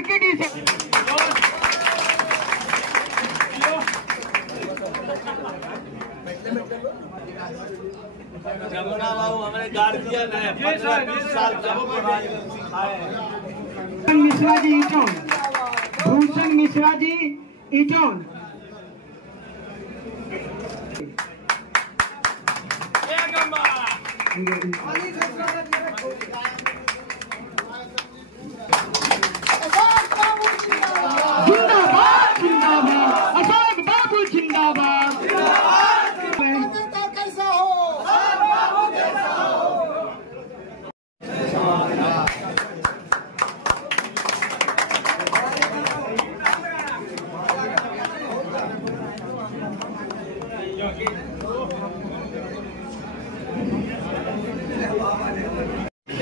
जानकी से। जमुना बाबू हमारे गार्जियन है, 15-20 साल मिश्रा जी ईटोन, भूषण मिश्रा जी ईटोन। जिंदाबाद जिंदाबाद, अशोक बाबू जिंदाबाद। कैसा हो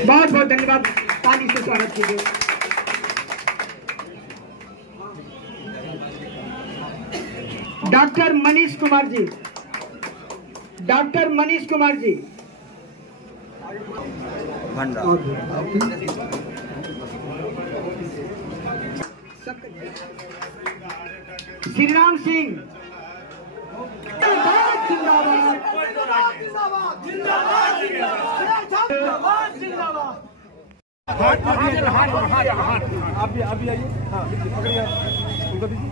बहुत बहुत धन्यवाद, ताली से स्वागत कीजिए। डॉक्टर मनीष कुमार जी, डॉक्टर मनीष कुमार जी श्रीराम सिंह अभी आइए, हाँ पकड़िए उनको दीजिए।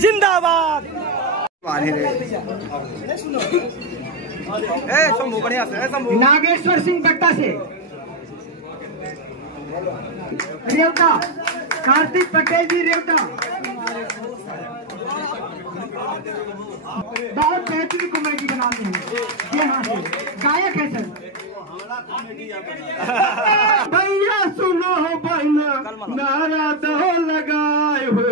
जिंदाबाद। बढ़िया से नागेश्वर सिंह बट्टा से, रेवता कार्तिक पटेल जी रेवता, बहुत बेहतरीन कॉमेडी बनाते हैं ये, हाँ से गायक है सर। भैया सुनो हो बहना नारा दो लगाए हो,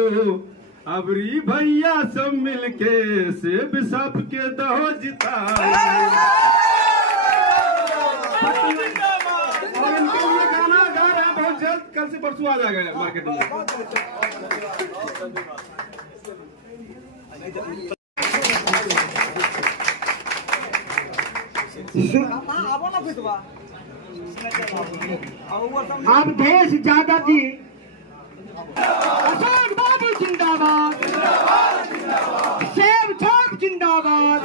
अबरी भैया सब मिलके सेब सब के दहो जिता। गाना गा रहे हैं, बहुत जल्द कल से परसों आ जाएगा मार्केट में। आप देश ज्यादा जी, अशोक बाबू जिंदाबाद, सेब चौक जिंदाबाद,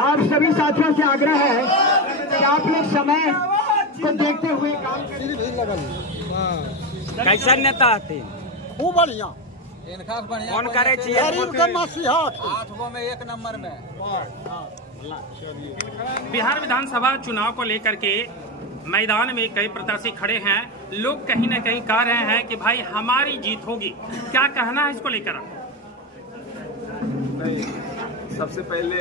आप सभी साथियों से आग्रह है कि आप लोग समय को देखते हुए काम करें। कैसा नेता आते खूब बढ़िया, कौन करे चाहिए? 8 गो में 1 नंबर में। बिहार विधानसभा चुनाव को लेकर के मैदान में कई प्रत्याशी खड़े हैं। लोग कहीं न कहीं कह रहे हैं कि भाई हमारी जीत होगी, क्या कहना है इसको लेकर? नहीं, सबसे पहले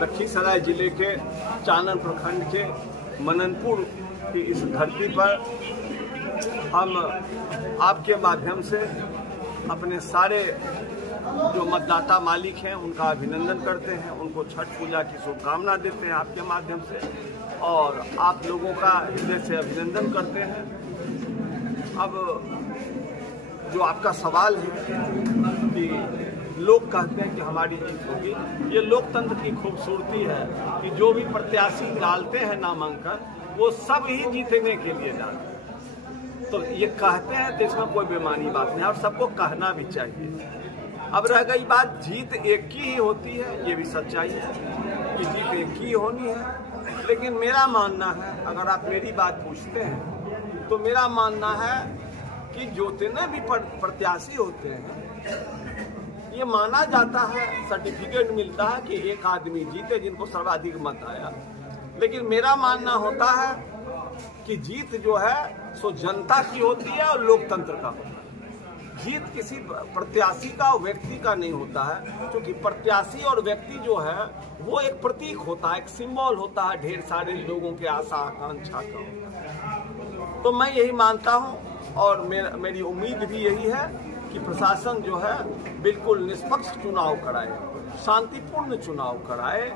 लखीसराय जिले के चानन प्रखंड के मननपुर की इस धरती पर हम आपके माध्यम से अपने सारे जो मतदाता मालिक हैं उनका अभिनंदन करते हैं, उनको छठ पूजा की शुभकामना देते हैं आपके माध्यम से, और आप लोगों का हृदय से अभिनंदन करते हैं। अब जो आपका सवाल है कि लोग कहते हैं कि हमारी जीत होगी, ये लोकतंत्र की खूबसूरती है कि जो भी प्रत्याशी डालते हैं नामांकन वो सब ही जीतने के लिए डालते हैं। तो ये कहते हैं तो इसमें कोई बेमानी बात नहीं, और सबको कहना भी चाहिए। अब रह गई बात, जीत एक ही होती है, ये भी सच्चाई है कि जीत एक ही होनी है। लेकिन मेरा मानना है, अगर आप मेरी बात पूछते हैं तो मेरा मानना है कि जितने भी प्रत्याशी होते हैं ये माना जाता है, सर्टिफिकेट मिलता है कि एक आदमी जीते जिनको सर्वाधिक मत आया। लेकिन मेरा मानना होता है कि जीत जो है सो जनता की होती है और लोकतंत्र का होता है। जीत किसी प्रत्याशी का और व्यक्ति का नहीं होता है, क्योंकि प्रत्याशी और व्यक्ति जो है वो एक प्रतीक होता है, एक सिंबल होता है ढेर सारे लोगों के आशा आकांक्षा का। तो मैं यही मानता हूँ और मेरी उम्मीद भी यही है कि प्रशासन जो है बिल्कुल निष्पक्ष चुनाव कराए, शांतिपूर्ण चुनाव कराए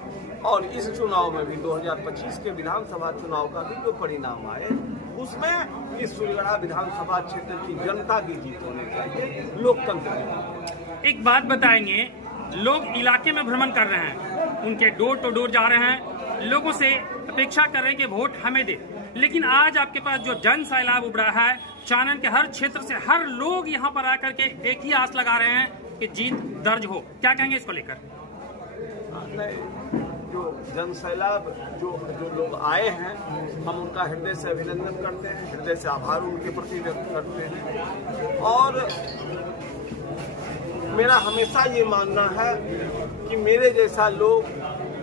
और इस चुनाव में भी 2025 के विधानसभा चुनाव का भी जो परिणाम आए उसमें इस सुरगढ़ा विधानसभा क्षेत्र की जनता की जीत होनी चाहिए, लोकतंत्र की। एक बात बताएंगे, लोग इलाके में भ्रमण कर रहे हैं, उनके डोर टू डोर जा रहे हैं, लोगों से अपेक्षा कर रहे हैं कि वोट हमें दे, लेकिन आज आपके पास जो जन सैलाब उभरा है, चानन के हर क्षेत्र से हर लोग यहाँ पर आकर के एक ही आस लगा रहे हैं कि जीत दर्ज हो, क्या कहेंगे इसको लेकर? जो जन सैलाब जो लोग आए हैं, हम उनका हृदय से अभिनंदन करते हैं, हृदय से आभार उनके प्रति व्यक्त करते हैं। और मेरा हमेशा ये मानना है कि मेरे जैसा लोग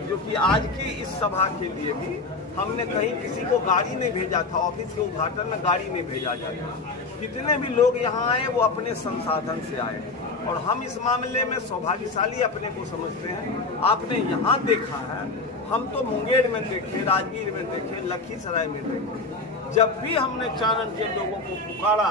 जो कि आज की इस सभा के लिए भी हमने कहीं किसी को गाड़ी नहीं भेजा था, ऑफिस के उद्घाटन में गाड़ी नहीं भेजा जाता, जितने भी लोग यहाँ आए वो अपने संसाधन से आए और हम इस मामले में सौभाग्यशाली अपने को समझते हैं। आपने यहाँ देखा है, हम तो मुंगेर में देखे, राजगीर में देखे, लखीसराय में देखे, जब भी हमने चानन के लोगों को पुकारा,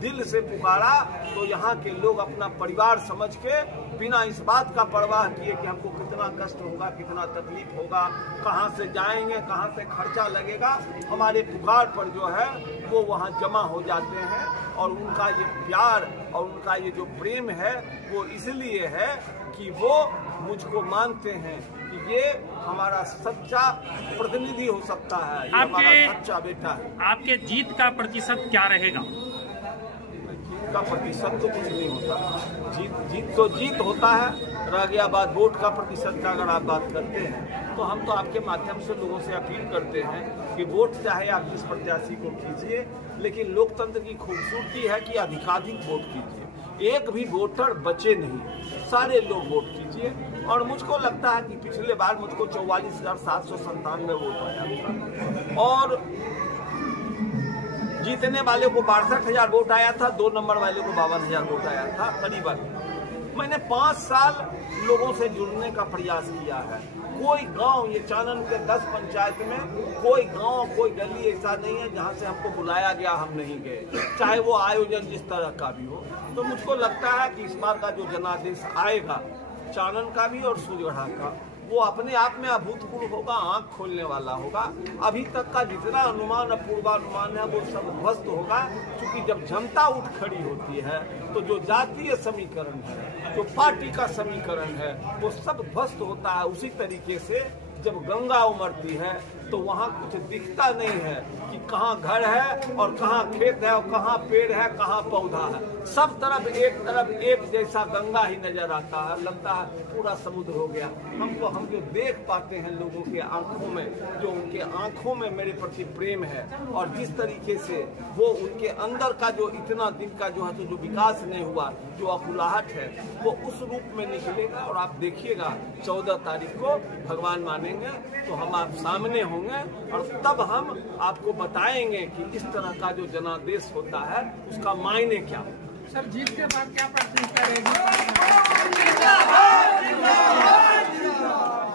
दिल से पुकारा, तो यहाँ के लोग अपना परिवार समझ के बिना इस बात का परवाह किए कि हमको कितना कष्ट होगा, कितना तकलीफ होगा, कहाँ से जाएंगे, कहाँ से खर्चा लगेगा, हमारे पुकार पर जो है वो वहाँ जमा हो जाते हैं। और उनका ये प्यार और उनका ये जो प्रेम है वो इसलिए है कि वो मुझको मानते हैं कि ये हमारा सच्चा प्रतिनिधि हो सकता है, ये हमारा सच्चा बेटा है। आपके जीत का प्रतिशत क्या रहेगा? का प्रतिशत तो कुछ नहीं होता, जीत तो जीत होता है। रह गया बात वोट का प्रतिशत का, अगर आप बात करते हैं तो हम तो आपके माध्यम से लोगों से अपील करते हैं कि वोट चाहे आप जिस प्रत्याशी को कीजिए, लेकिन लोकतंत्र की खूबसूरती है कि अधिकाधिक वोट कीजिए, एक भी वोटर बचे नहीं, सारे लोग वोट कीजिए। और मुझको लगता है कि पिछले बार मुझको 44,797 वोट आया था और जीतने वाले को 62,000 वोट आया था, 2 नंबर वाले को 52,000 वोट आया था करीबन। मैंने 5 साल लोगों से जुड़ने का प्रयास किया है। कोई गांव, ये चानन के 10 पंचायत में कोई गांव, कोई गली ऐसा नहीं है जहां से हमको बुलाया गया हम नहीं गए, चाहे वो आयोजन जिस तरह का भी हो। तो मुझको लगता है कि इस बार का जो जनादेश आएगा चानन का भी और सुरगढ़ा का, वो अपने आप में अभूतपूर्व होगा, आंख खोलने वाला होगा। अभी तक का जितना अनुमान और पूर्वानुमान है वो सब ध्वस्त होगा, क्योंकि जब जनता उठ खड़ी होती है तो जो जातीय समीकरण है, जो पार्टी का समीकरण है, वो सब ध्वस्त होता है। उसी तरीके से जब गंगा उमड़ती है तो वहाँ कुछ दिखता नहीं है कि कहाँ घर है और कहाँ खेत है और कहाँ पेड़ है, कहाँ पौधा है। सब तरफ एक जैसा गंगा ही नजर आता है, लगता है पूरा समुद्र हो गया। हम जो देख पाते हैं लोगों के आंखों में, जो उनके आंखों में मेरे प्रति प्रेम है और जिस तरीके से वो उनके अंदर का जो इतना दिन का जो है तो जो विकास नहीं हुआ, जो अकुलाहट है, वो उस रूप में निकलेगा। और आप देखिएगा 14 तारीख को भगवान मानेंगे तो हम आप सामने होंगे और तब हम आपको बताएंगे कि इस तरह का जो जनादेश होता है उसका मायने क्या। सर, जीत के बाद क्या प्राथमिकता रहेगी?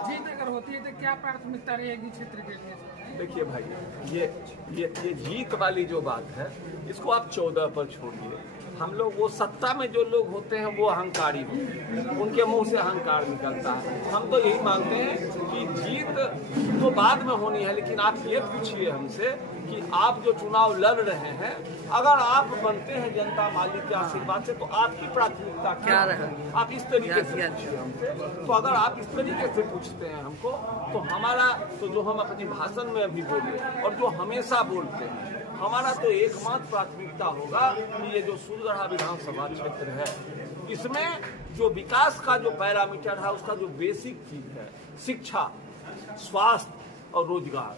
जीत अगर होती है तो क्या प्राथमिकता रहेगी क्षेत्र के लिए? देखिए भाई, ये जीत वाली जो बात है इसको आप 14 पर छोड़िए। हम लोग, वो सत्ता में जो लोग होते हैं वो अहंकारी होते हैं, उनके मुंह से अहंकार निकलता है। हम तो यही मानते हैं कि जीत तो बाद में होनी है, लेकिन आप ये पूछिए हमसे कि आप जो चुनाव लड़ रहे हैं, अगर आप बनते हैं जनता मालिक के आशीर्वाद से तो आपकी प्राथमिकता क्या है? आप इस तरीके से पूछिए हमसे। तो अगर आप इस तरीके से पूछते हैं हमको तो हमारा तो जो हम अपने भाषण में अभी बोले और जो हमेशा बोलते हैं, हमारा तो एकमात्र प्राथमिकता होगा कि ये जो सुरगढ़ा विधानसभा क्षेत्र है, इसमें जो विकास का जो पैरामीटर है, उसका जो बेसिक चीज है, शिक्षा, स्वास्थ्य और रोजगार,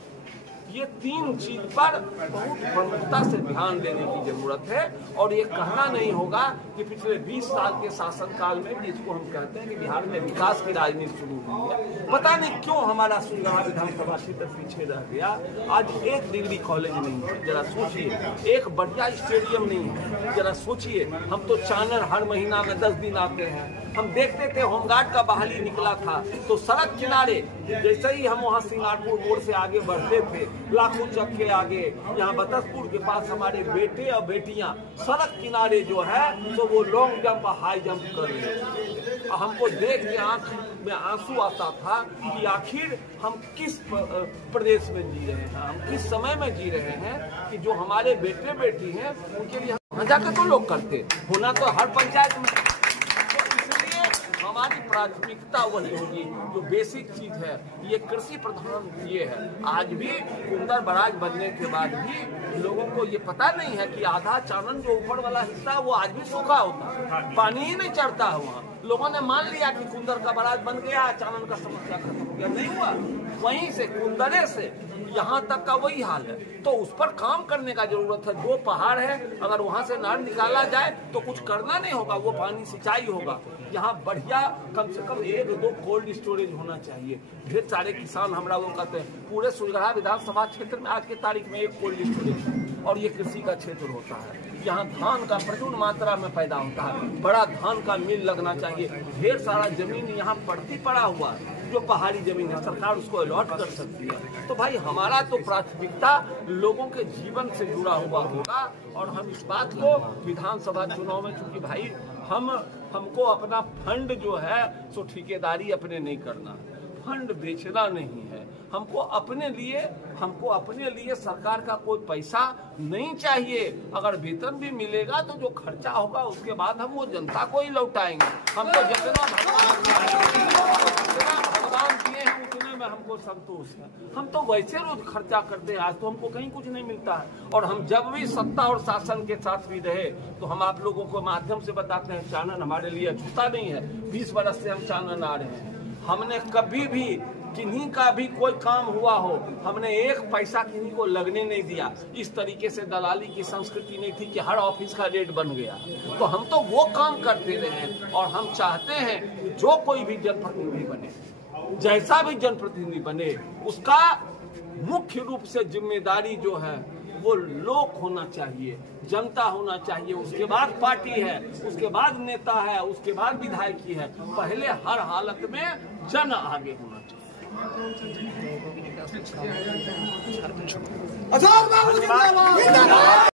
ये 3 चीज पर बहुत प्रमुखता से ध्यान देने की जरूरत है। और ये कहना नहीं होगा कि पिछले 20 साल के शासनकाल में, जिसको हम कहते हैं कि बिहार में विकास की राजनीति शुरू हुई है, पता नहीं क्यों हमारा सुलगढ़ा विधानसभा क्षेत्र पीछे रह गया। आज 1 डिग्री कॉलेज नहीं है, जरा सोचिए, एक बढ़िया स्टेडियम नहीं है, जरा सोचिए। हम तो चानन हर महीना में 10 दिन आते हैं, हम देखते थे होमगार्ड का बहाली निकला था तो सड़क किनारे जैसे ही हम वहाँ सिंगारपुर मोड़ से आगे बढ़ते थे, लाखों चक के आगे यहाँ बतसपुर के पास हमारे बेटे और बेटियां सड़क किनारे जो है तो वो लॉन्ग जंप हाई जंप कर रहे थे। हमको देख के आंख में आंसू आता था कि आखिर हम किस प्रदेश में जी रहे हैं, हम किस समय में जी रहे हैं कि जो हमारे बेटे बेटी हैं उनके लिए वहाँ जाकर तो लोग करते होना तो हर पंचायत में। हमारी प्राथमिकता वही होगी जो बेसिक चीज है, ये कृषि प्रधान ये है। आज भी कुंदर बराज बनने के बाद भी लोगों को ये पता नहीं है कि आधा चानन जो ऊपर वाला हिस्सा है वो आज भी सूखा होता है, पानी ही नहीं चढ़ता है वहाँ। लोगों ने मान लिया कि कुंदर का बराज बन गया, चानन का समस्या खत्म हो गया, नहीं हुआ। वहीं से कुंदरे से यहाँ तक का वही हाल है। तो उस पर काम करने का जरूरत है। जो पहाड़ है अगर वहाँ से नहर निकाला जाए तो कुछ करना नहीं होगा, वो पानी सिंचाई होगा। यहाँ बढ़िया कम से कम 1-2 कोल्ड स्टोरेज होना चाहिए। ढेर सारे किसान हमारा वो कहते हैं, पूरे सुलगढ़ा विधानसभा क्षेत्र में आज की तारीख में 1 कोल्ड स्टोरेज है और ये कृषि का क्षेत्र होता है। यहाँ धान का प्रचुर मात्रा में पैदा होता है, बड़ा धान का मिल लगना चाहिए। ढेर सारा जमीन यहाँ पड़ती पड़ा हुआ है, जो पहाड़ी जमीन है, सरकार उसको अलॉट कर सकती है। तो भाई हमारा तो प्राथमिकता लोगों के जीवन से जुड़ा हुआ होगा। और हम इस बात को विधानसभा चुनाव में, चूंकि भाई हमको अपना फंड जो है सो ठेकेदारी अपने नहीं करना, फंड बेचना नहीं है। हमको अपने लिए सरकार का कोई पैसा नहीं चाहिए। अगर वेतन भी मिलेगा तो जो खर्चा होगा उसके बाद हम वो जनता को ही लौटाएंगे। हमको जितना भगवान दिए हैं उतने में हमको संतोष है। हम तो वैसे रोज खर्चा करते हैं, आज तो हमको कहीं कुछ नहीं मिलता है। और हम जब भी सत्ता और शासन के साथ भी रहे तो हम आप लोगों को माध्यम से बताते हैं, चानन हमारे लिए अछूता नहीं है। 20 बरस से हम चानन आ रहे हैं, हमने कभी भी किन्हीं का भी कोई काम हुआ हो, हमने 1 पैसा किन्हीं को लगने नहीं दिया। इस तरीके से दलाली की संस्कृति नहीं थी कि हर ऑफिस का रेट बन गया। तो हम तो वो काम करते रहे और हम चाहते हैं कि जो कोई भी जनप्रतिनिधि बने, जैसा भी जनप्रतिनिधि बने, उसका मुख्य रूप से जिम्मेदारी जो है वो लोक होना चाहिए, जनता होना चाहिए। उसके बाद पार्टी है, उसके बाद नेता है, उसके बाद विधायकी है। पहले हर हालत में जन आगे होना चाहिए। आजाद बाबू जिंदाबाद।